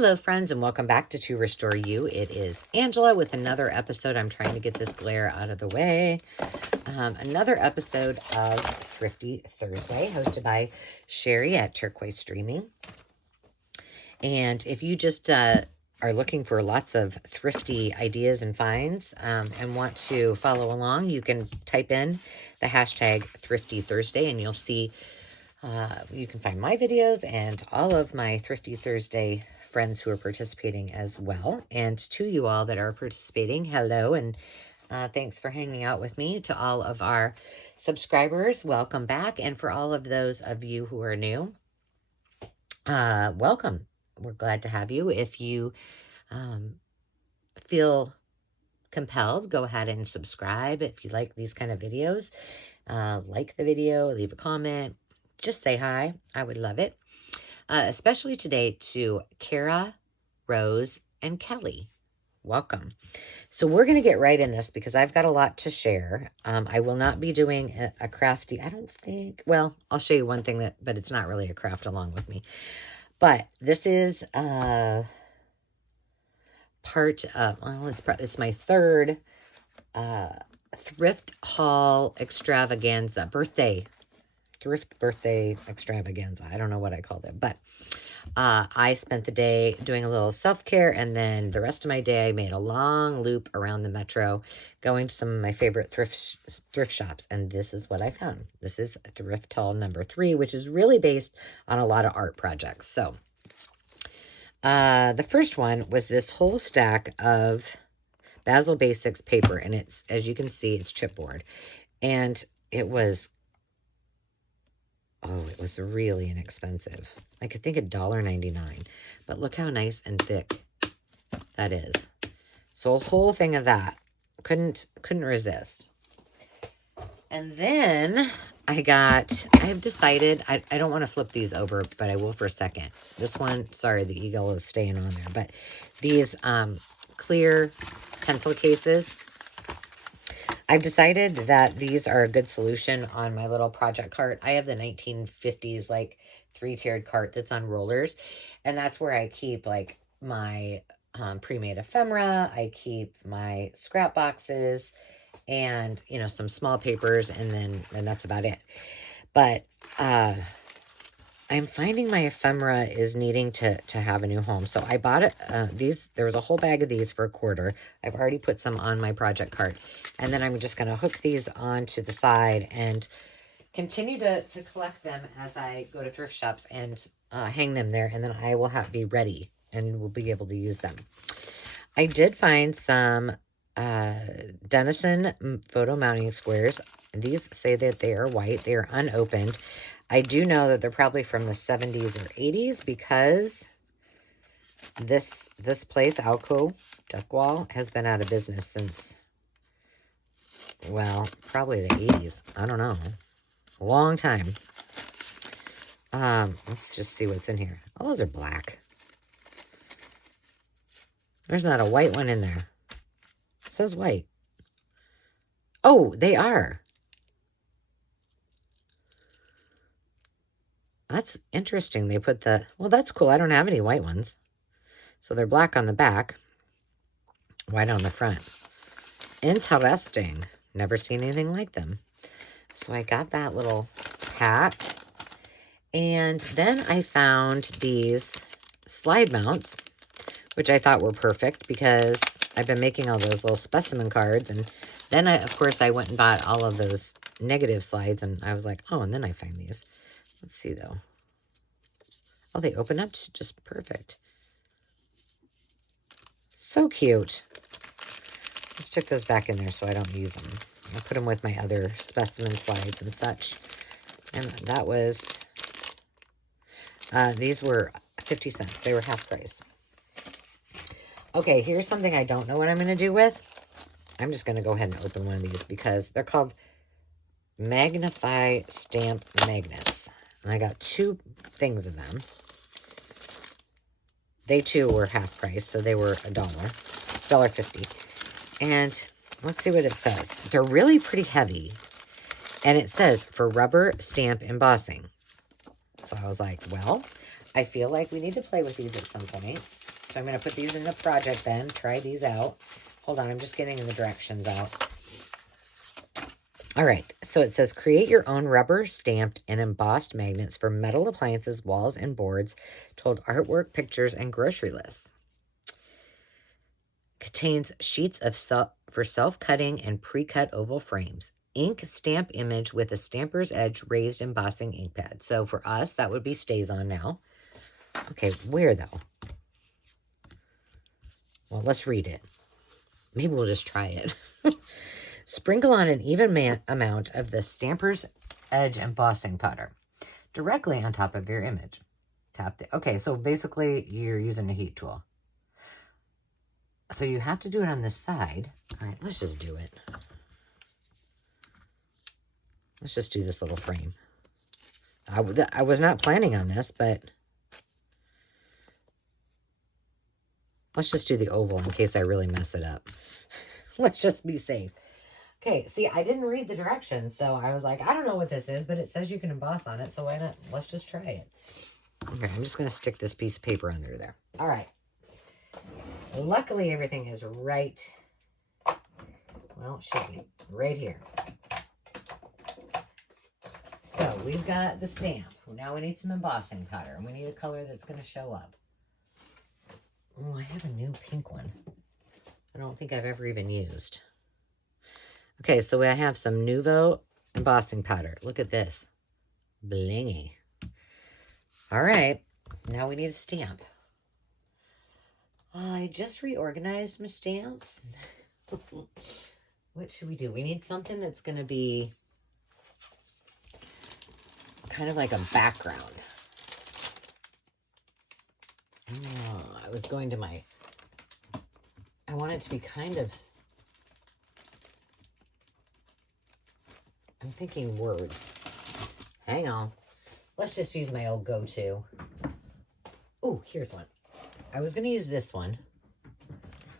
Hello, friends, and welcome back to Restore You. It is Angela with another episode. I'm trying to get this glare out of the way. Another episode of Thrifty Thursday, hosted by Sherry at Turquoise Streaming. And if you just are looking for lots of thrifty ideas and finds and want to follow along, you can type in the hashtag Thrifty Thursday, and you'll see you can find my videos and all of my Thrifty Thursday friends who are participating as well. And to you all that are participating, hello, and thanks for hanging out with me. To all of our subscribers, welcome back. And for all of those of you who are new, welcome. We're glad to have you. If you feel compelled, go ahead and subscribe. If you like these kind of videos, like the video, leave a comment. Just say hi. I would love it. Especially today to Kara, Rose, and Kelly. Welcome. So we're going to get right in this because I've got a lot to share. I will not be doing a crafty, I don't think. Well, I'll show you one thing but it's not really a craft along with me. But this is part of, well, it's my third thrift haul extravaganza, thrift birthday extravaganza. I don't know what I called it, but I spent the day doing a little self-care, and then the rest of my day I made a long loop around the metro, going to some of my favorite thrift shops, and this is what I found. This is thrift haul number 3, which is really based on a lot of art projects. So the first one was this whole stack of Basil Basics paper, and it's, as you can see, it's chipboard, and it was really inexpensive. I could think $1.99, but look how nice and thick that is. So a whole thing of that. Couldn't resist. And then I've decided, I don't want to flip these over, but I will for a second. This one, sorry, the eagle is staying on there, but these clear pencil cases, I've decided that these are a good solution on my little project cart. I have the 1950s, like, 3-tiered cart that's on rollers. And that's where I keep, like, my pre-made ephemera. I keep my scrap boxes and, you know, some small papers. And that's about it. But I'm finding my ephemera is needing to have a new home. So I bought it. There was a whole bag of these for $1. I've already put some on my project cart. And then I'm just going to hook these onto the side and continue to collect them as I go to thrift shops and hang them there. And then I will be ready and will be able to use them. I did find some Denison photo mounting squares. These say that they are white. They are unopened. I do know that they're probably from the 70s or 80s because this place, Alco Duckwall, has been out of business since, well, probably the 80s. I don't know. A long time. Let's just see what's in here. Oh, those are black. There's not a white one in there. It says white. Oh, they are. That's interesting. They put well, that's cool. I don't have any white ones. So they're black on the back, white on the front. Interesting. Never seen anything like them. So I got that little pack. And then I found these slide mounts, which I thought were perfect because I've been making all those little specimen cards. And then, of course, I went and bought all of those negative slides. And I was like, oh, and then I find these. Let's see, though. Oh, they open up just perfect. So cute. Let's check those back in there so I don't use them. I'll put them with my other specimen slides and such. And that was, these were 50 cents. They were half price. Okay, here's something I don't know what I'm going to do with. I'm just going to go ahead and open one of these because they're called Magnify stamp magnets. And I got 2 things of them. They too were half price, so they were $1.50. And let's see what it says. They're really pretty heavy. And it says for rubber stamp embossing. So I was like, well, I feel like we need to play with these at some point. So I'm going to put these in the project then. Try these out. Hold on, I'm just getting the directions out. All right, so it says create your own rubber stamped and embossed magnets for metal appliances, walls, and boards. Told artwork, pictures, and grocery lists. Contains sheets of for self-cutting and pre-cut oval frames. Ink stamp image with a stamper's edge raised embossing ink pad. So for us, that would be stays on now. Okay, where though? Well, let's read it. Maybe we'll just try it. Sprinkle on an even amount of the Stamper's Edge embossing powder directly on top of your image. Tap the... Okay, so basically you're using a heat tool. So you have to do it on this side. All right, let's just do it. Let's just do this little frame. I was not planning on this, but let's just do the oval in case I really mess it up. Let's just be safe. Okay, see, I didn't read the directions, so I was like, I don't know what this is, but it says you can emboss on it, so why not? Let's just try it. Okay, I'm just going to stick this piece of paper under there. All right. Luckily, everything is right, well, it should be right here. So, we've got the stamp. Now we need some embossing powder, and we need a color that's going to show up. Oh, I have a new pink one. I don't think I've ever even used. Okay, so I have some Nouveau embossing powder. Look at this. Blingy. All right, now we need a stamp. I just reorganized my stamps. What should we do? We need something that's going to be kind of like a background. Oh, I was going to my... I want it to be kind of... I'm thinking words. Hang on. Let's just use my old go-to. Oh, here's one. I was going to use this one,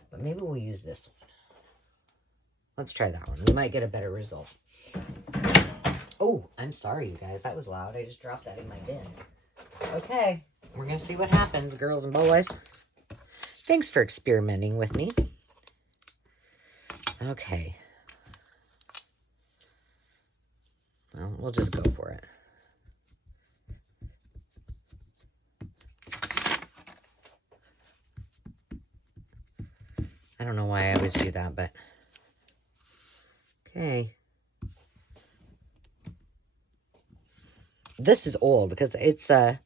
but maybe we'll use this one. Let's try that one. We might get a better result. Oh, I'm sorry, you guys. That was loud. I just dropped that in my bin. Okay, we're going to see what happens, girls and boys. Thanks for experimenting with me. Okay. Well, we'll just go for it. I don't know why I always do that, but... Okay. This is old because it's, I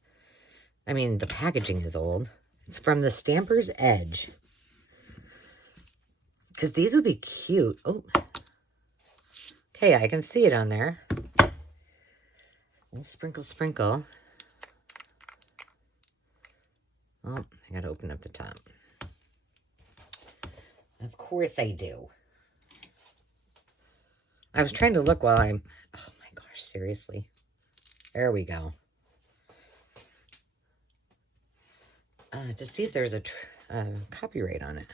mean, the packaging is old. It's from the Stamper's Edge. Because these would be cute. Oh. Okay, I can see it on there. Sprinkle, sprinkle. Oh, I gotta open up the top. Of course I do. I was trying to look while I'm... Oh my gosh, seriously. There we go. To see if there's a copyright on it.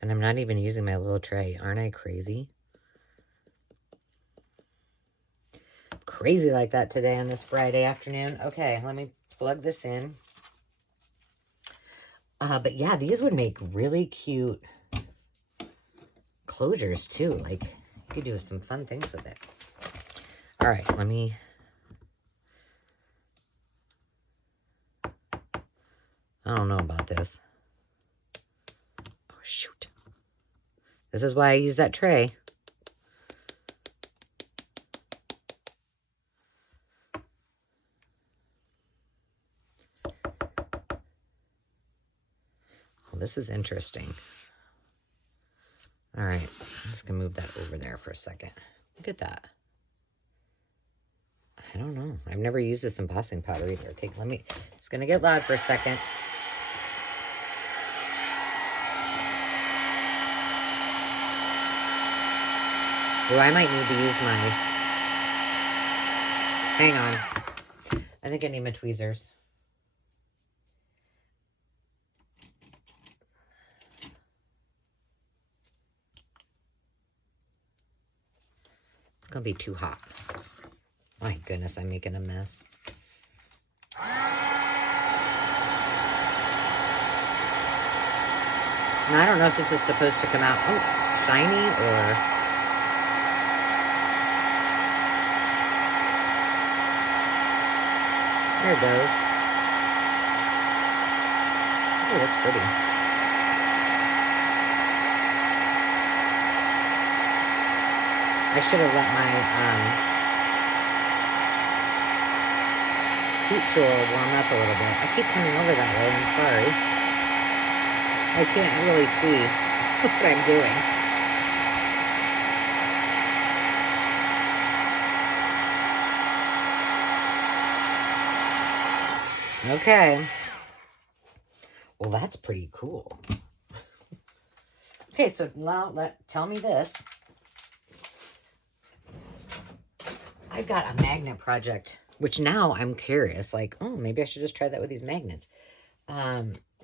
And I'm not even using my little tray. Aren't I crazy? Crazy like that today on this Friday afternoon. Okay, let me plug this in. But yeah, these would make really cute closures too. Like, you could do some fun things with it. All right, let me... I don't know about this. Oh, shoot. This is why I use that tray. Oh, this is interesting. All right, I'm just gonna move that over there for a second. Look at that. I don't know. I've never used this embossing powder either. Okay, let me... It's gonna get loud for a second. Oh, I might need to use my... Hang on. I think I need my tweezers. It's gonna be too hot. My goodness, I'm making a mess. Now, I don't know if this is supposed to come out, oh, shiny or... There it goes. Oh, that's pretty. I should have let my heat tool warm up a little bit. I keep coming over that way, I'm sorry. I can't really see what I'm doing. Okay. Well, that's pretty cool. Okay, so now tell me this. I've got a magnet project, which now I'm curious, like, oh, maybe I should just try that with these magnets.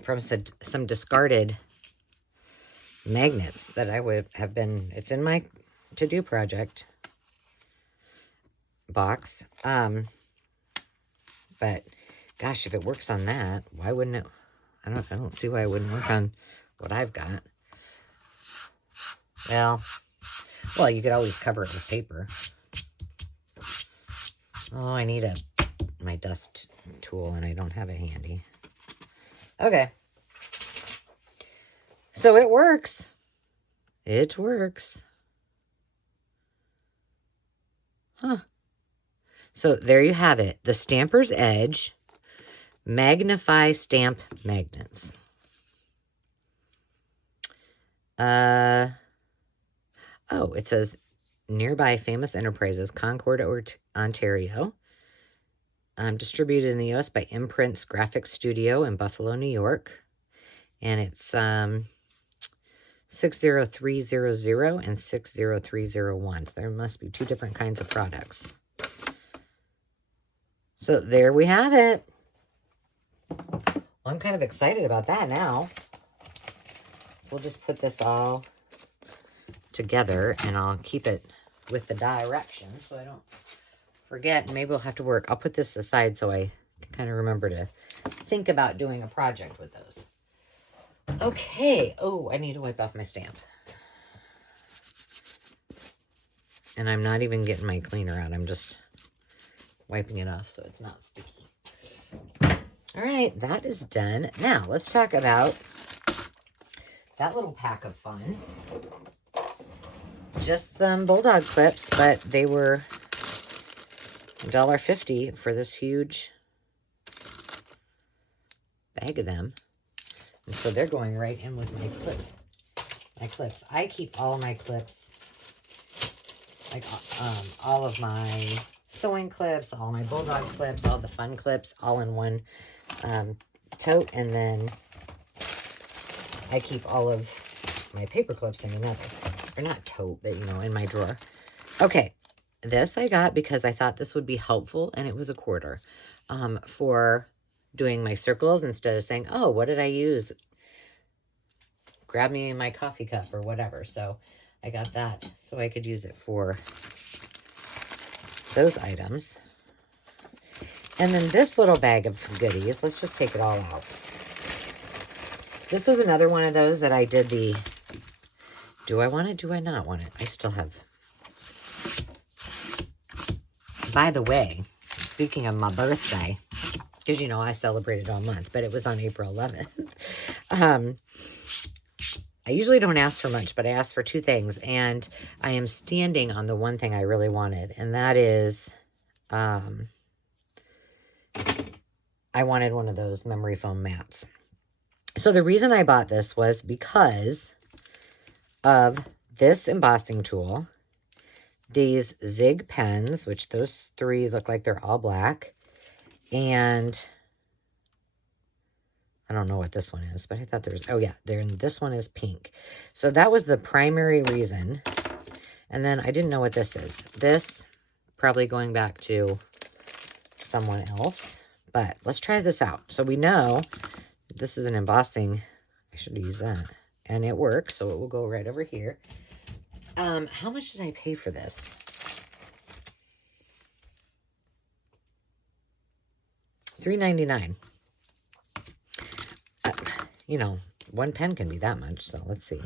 From some discarded magnets that I would have been, it's in my to-do project box. But gosh, if it works on that, why wouldn't it? I don't see why it wouldn't work on what I've got. Well, you could always cover it with paper. Oh, I need my dust tool, and I don't have it handy. Okay. So it works. It works. Huh. So there you have it. The Stamper's Edge Magnify Stamp Magnets. Oh, it says nearby famous enterprises, Concord, Ontario. Distributed in the U.S. by Imprints Graphics Studio in Buffalo, New York. And it's 60300 and 60301. So there must be two different kinds of products. So there we have it. Well, I'm kind of excited about that now. So we'll just put this all together, and I'll keep it with the directions so I don't forget. Maybe we'll have to work. I'll put this aside so I can kind of remember to think about doing a project with those. Okay. Oh, I need to wipe off my stamp. And I'm not even getting my cleaner out. I'm just wiping it off so it's not sticky. All right, that is done. Now, let's talk about that little pack of fun. Just some Bulldog clips, but they were $1.50 for this huge bag of them. And so they're going right in with my clips. I keep all my clips, like all of my sewing clips, all my Bulldog clips, all the fun clips, all in one tote. And then I keep all of my paper clips in another. Or not tote, but, you know, in my drawer. Okay, this I got because I thought this would be helpful, and it was $1 for doing my circles instead of saying, oh, what did I use? Grab me my coffee cup or whatever. So I got that so I could use it for those items. And then this little bag of goodies, let's just take it all out. This was another one of those that I did the, do I want it? Do I not want it? I still have. By the way, speaking of my birthday, because, you know, I celebrated all month, but it was on April 11th. I usually don't ask for much, but I asked for 2 things, and I am standing on the one thing I really wanted, and that is, I wanted one of those memory foam mats. So the reason I bought this was because of this embossing tool, these Zig pens, which those 3 look like they're all black, and I don't know what this one is, but I thought there was, oh yeah, this one is pink. So that was the primary reason. And then I didn't know what this is. This, probably going back to someone else, but let's try this out. So we know this is an embossing, I should use that. And it works, so it will go right over here. How much did I pay for this? $3.99. You know, one pen can be that much, so let's see.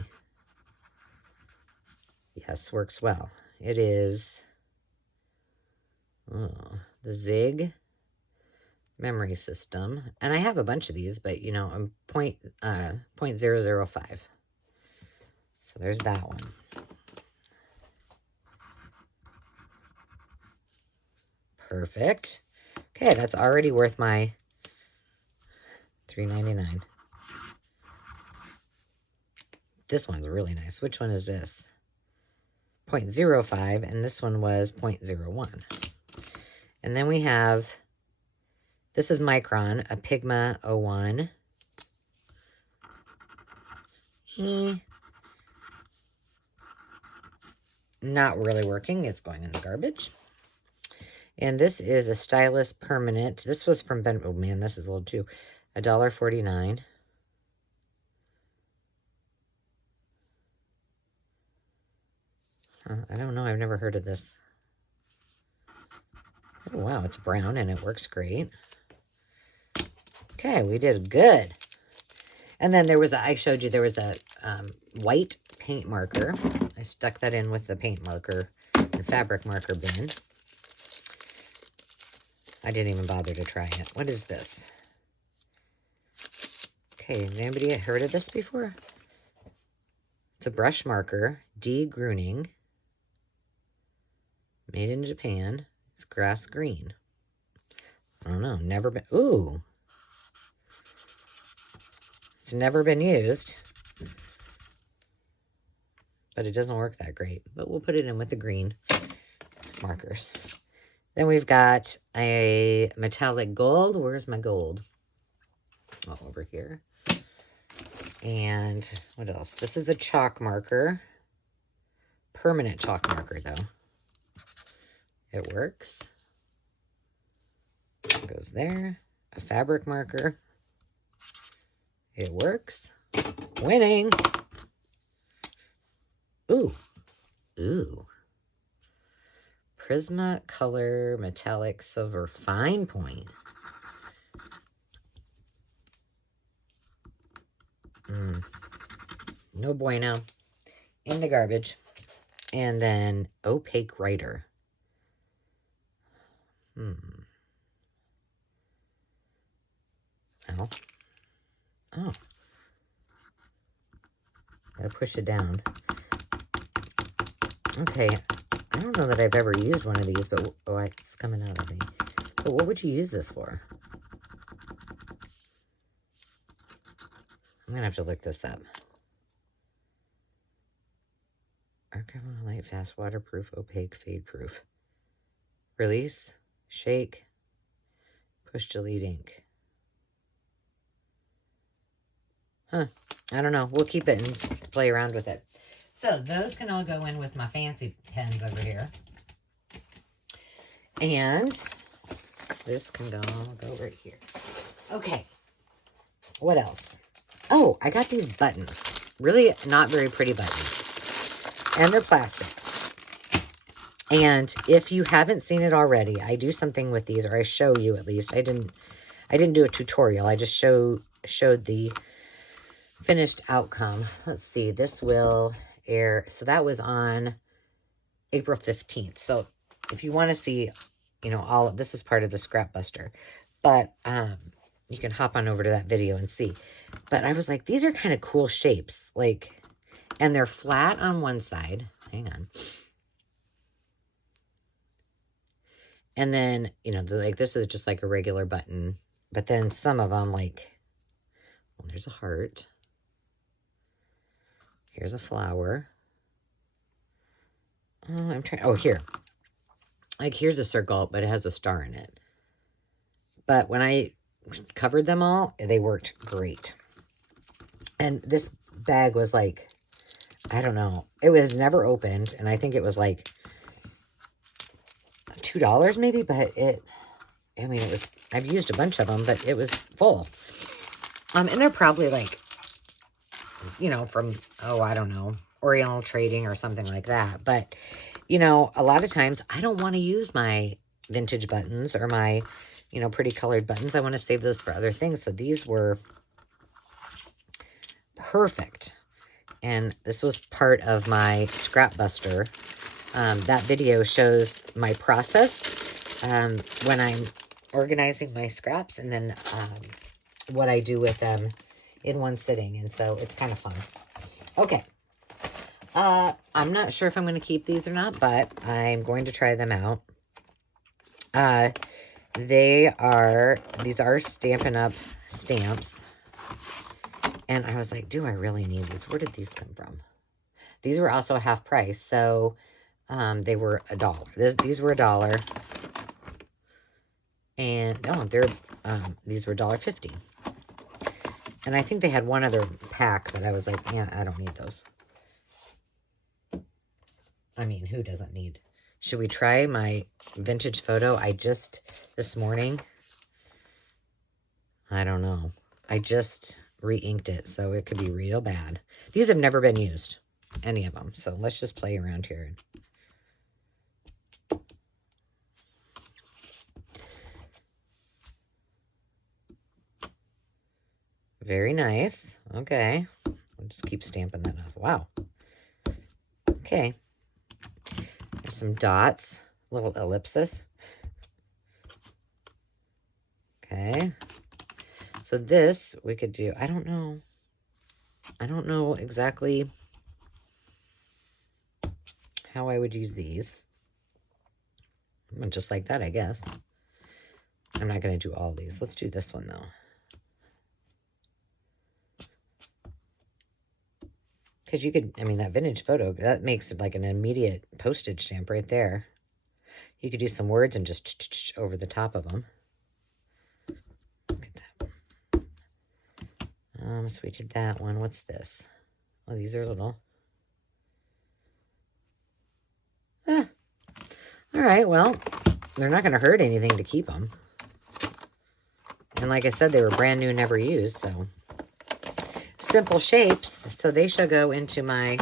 Yes, works well. It is the Zig memory system. And I have a bunch of these, but, you know, I'm 0.005. So there's that one. Perfect. Okay, that's already worth my $3.99. This one's really nice. Which one is this? 0.05, and this one was 0.01. And then we have, this is Micron, a Pigma 01. Not really working. It's going in the garbage. And this is a Stylus Permanent. This was from Ben. Oh man, this is old too. $1.49. I don't know. I've never heard of this. Oh, wow, it's brown and it works great. Okay, we did good. And then there was I showed you there was a white paint marker. I stuck that in with the paint marker and fabric marker bin. I didn't even bother to try it. What is this? Okay, has anybody heard of this before? It's a brush marker, D. Gruning. Made in Japan. It's grass green. I don't know. Never been... Ooh. It's never been used. But it doesn't work that great. But we'll put it in with the green markers. Then we've got a metallic gold. Where's my gold? Oh, over here. And what else? This is a chalk marker. Permanent chalk marker, though. It works. It goes there. A fabric marker. It works. Winning. Ooh. Ooh. Prisma Color Metallic Silver Fine Point. No bueno. In the garbage. And then Opaque Writer. Well. Oh. Gotta push it down. Okay. I don't know that I've ever used one of these, but... Oh, it's coming out of me. But what would you use this for? I'm gonna have to look this up. Archival Light, Fast, Waterproof, Opaque, Fade Proof. Release, shake, push delete ink. Huh. I don't know. We'll keep it and play around with it. So those can all go in with my fancy pens over here. And this can go right here. Okay. What else? Oh, I got these buttons. Really not very pretty buttons. And they're plastic. And if you haven't seen it already, I do something with these, or I show you at least. I didn't do a tutorial. I just showed the finished outcome. Let's see. This will air. So that was on April 15th. So if you want to see, you know, all of this is part of the Scrap Buster. But you can hop on over to that video and see. But I was like, these are kind of cool shapes. Like, and they're flat on one side. Hang on. And then, you know, like this is just like a regular button. But then some of them, like, well, there's a heart. Here's a flower. Oh, I'm trying. Oh, here. Like, here's a circle, but it has a star in it. But when I covered them all, they worked great. And this bag was like, I don't know. It was never opened. And I think it was like $2 maybe, but it, I mean, it was, I've used a bunch of them, but it was full. And they're probably like, you know, from, oh, I don't know, Oriental Trading or something like that. But, you know, a lot of times I don't want to use my vintage buttons or my, you know, pretty colored buttons. I want to save those for other things. So these were perfect. And this was part of my scrap buster. That video shows my process when I'm organizing my scraps, and then what I do with them in one sitting. And so it's kind of fun. Okay. I'm not sure if I'm going to keep these or not, but I'm going to try them out. These are Stampin' Up stamps. And I was like, do I really need these? Where did these come from? These were also half price, so they were $1. These were $1. And no, these were $1.50. And I think they had one other pack, but I was like, yeah, I don't need those. I mean, who doesn't need? Should we try my vintage photo? This morning, I don't know. I just re-inked it, so it could be real bad. These have never been used, any of them. So let's just play around here. Very nice. Okay. I'll just keep stamping that off. Wow. Okay. There's some dots, little ellipsis. Okay. So this we could do, I don't know exactly how I would use these. Just like that, I guess. I'm not going to do all these. Let's do this one, though. Because you could, I mean, that vintage photo, that makes it like an immediate postage stamp right there. You could do some words and just over the top of them. Look at that. So we did that one. What's this? Oh, these are little. All right, well, they're not going to hurt anything to keep them. And like I said, they were brand new, never used, so. Simple shapes, so they shall go into my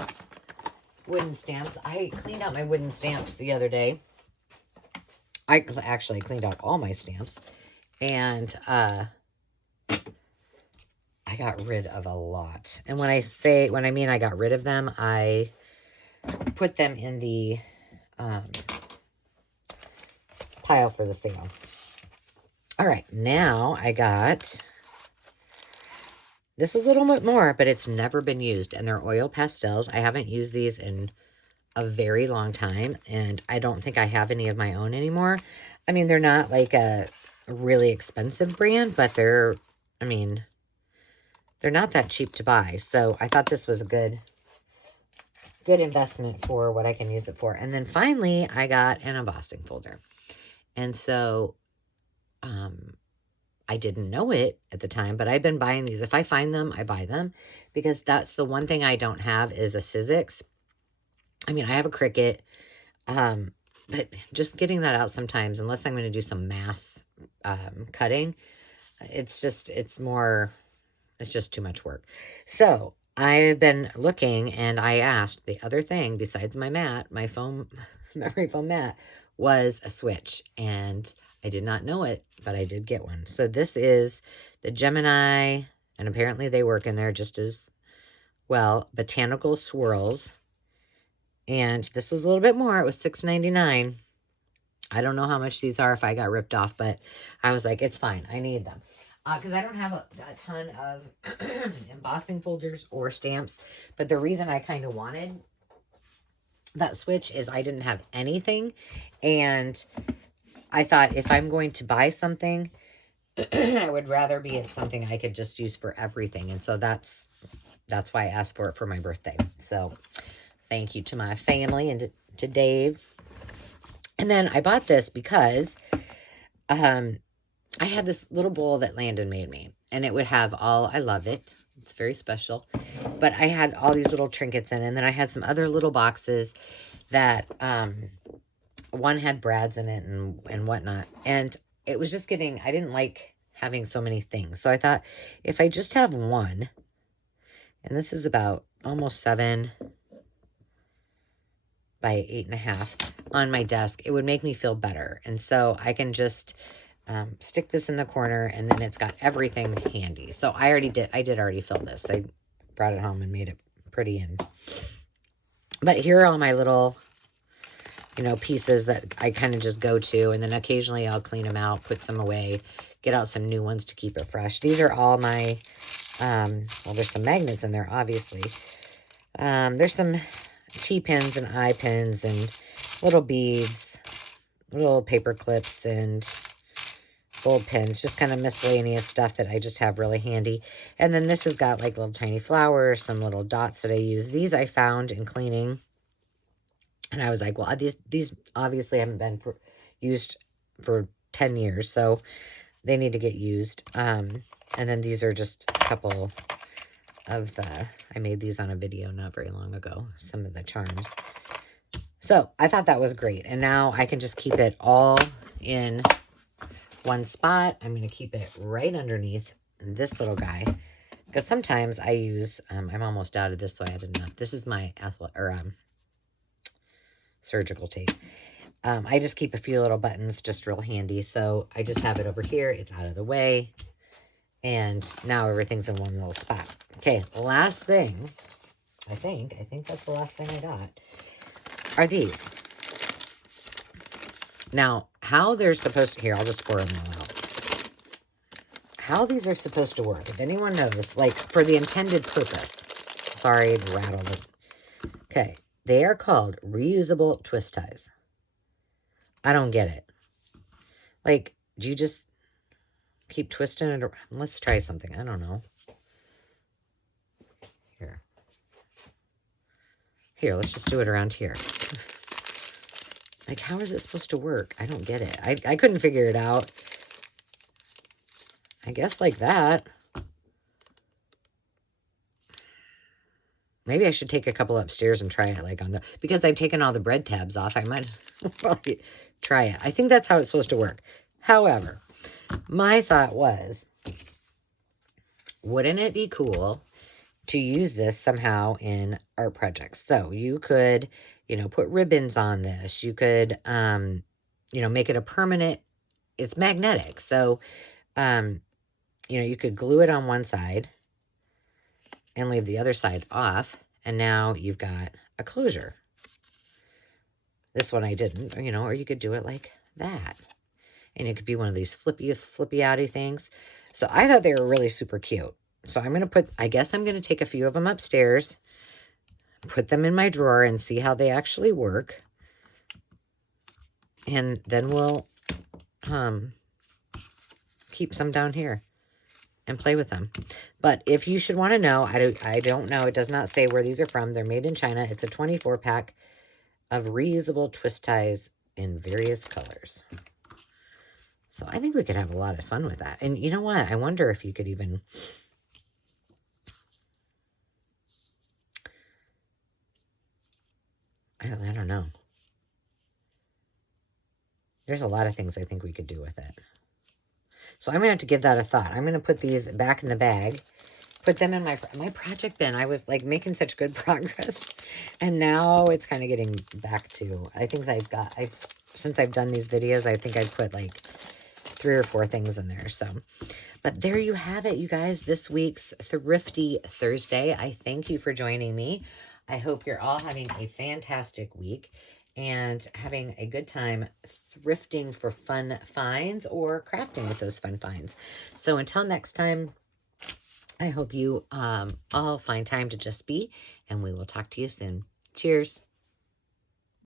wooden stamps. I cleaned out my wooden stamps the other day. I actually cleaned out all my stamps, and I got rid of a lot. And when I mean I got rid of them, I put them in the pile for the sale. All right, now I got, this is a little bit more, but it's never been used, and they're oil pastels. I haven't used these in a very long time, and I don't think I have any of my own anymore. I mean, they're not like a really expensive brand, but they're not that cheap to buy. So I thought this was a good investment for what I can use it for. And then finally, I got an embossing folder. And so I didn't know it at the time, but I've been buying these. If I find them, I buy them, because that's the one thing I don't have is a Sizzix. I mean, I have a Cricut, but just getting that out sometimes, unless I'm going to do some mass cutting, it's just too much work. So I've been looking, and I asked, the other thing besides my mat, my memory foam mat, was a switch, and I did not know it, but I did get one. So this is the Gemini, and apparently they work in there just as well, Botanical Swirls. And this was a little bit more. It was $6.99. I don't know how much these are if I got ripped off, but I was like, it's fine. I need them. Because I don't have a ton of embossing folders or stamps. But the reason I kind of wanted that switch is I didn't have anything. And I thought if I'm going to buy something, I would rather be something I could just use for everything. And so that's why I asked for it for my birthday. So thank you to my family and to Dave. And then I bought this because I had this little bowl that Landon made me. And it would have I love it. It's very special. But I had all these little trinkets in it. And then I had some other little boxes that one had brads in it and whatnot. And it was just I didn't like having so many things. So I thought, if I just have one, and this is about almost 7 by 8.5 on my desk, it would make me feel better. And so I can just stick this in the corner, and then it's got everything handy. So I did already fill this. I brought it home and made it pretty. But here are all my little, you know, pieces that I kind of just go to. And then occasionally I'll clean them out, put some away, get out some new ones to keep it fresh. These are all my, well, there's some magnets in there, obviously. There's some T-pins and I-pins and little beads, little paper clips and gold pins, just kind of miscellaneous stuff that I just have really handy. And then this has got like little tiny flowers, some little dots that I use. These I found in cleaning. And I was like, well, these obviously haven't been used for 10 years, so they need to get used. And then these are just a couple of the, I made these on a video not very long ago, some of the charms. So I thought that was great. And now I can just keep it all in one spot. I'm going to keep it right underneath this little guy. Because sometimes I use, I'm almost out of this, so I had enough. This is my surgical tape. I just keep a few little buttons just real handy. So I just have it over here. It's out of the way. And now everything's in one little spot. Okay, last thing, I think that's the last thing I got, are these. Now, how they're supposed to, here, I'll just pour them all out. How these are supposed to work, if anyone knows, like for the intended purpose. Sorry, it rattled it. Okay, they are called reusable twist ties. I don't get it. Like, do you just keep twisting it around? Let's try something. I don't know. Here, let's just do it around here. Like, how is it supposed to work? I don't get it. I couldn't figure it out. I guess like that. Maybe I should take a couple upstairs and try it like on the, because I've taken all the bread tabs off. I might probably try it. I think that's how it's supposed to work. However, my thought was, wouldn't it be cool to use this somehow in art projects? So you could, you know, put ribbons on this. You could, you know, make it a permanent, it's magnetic. So, you know, you could glue it on one side and leave the other side off. And now you've got a closure. This one I didn't, you know, or you could do it like that. And it could be one of these flippy outy things. So I thought they were really super cute. So I'm going to put, I guess I'm going to take a few of them upstairs, put them in my drawer and see how they actually work. And then we'll keep some down here and play with them. But if you should want to know, I don't know. It does not say where these are from. They're made in China. It's a 24-pack of reusable twist ties in various colors. So I think we could have a lot of fun with that. And you know what? I wonder if you could even... I don't know. There's a lot of things I think we could do with it. So I'm going to have to give that a thought. I'm going to put these back in the bag. Put them in my project bin. I was like making such good progress. And now it's kind of getting back to, I think since I've done these videos, I think I've put like 3 or 4 things in there. So, but there you have it, you guys. This week's Thrifty Thursday. I thank you for joining me. I hope you're all having a fantastic week and having a good time thrifting for fun finds or crafting with those fun finds. So until next time, I hope you all find time to just be, and we will talk to you soon. Cheers.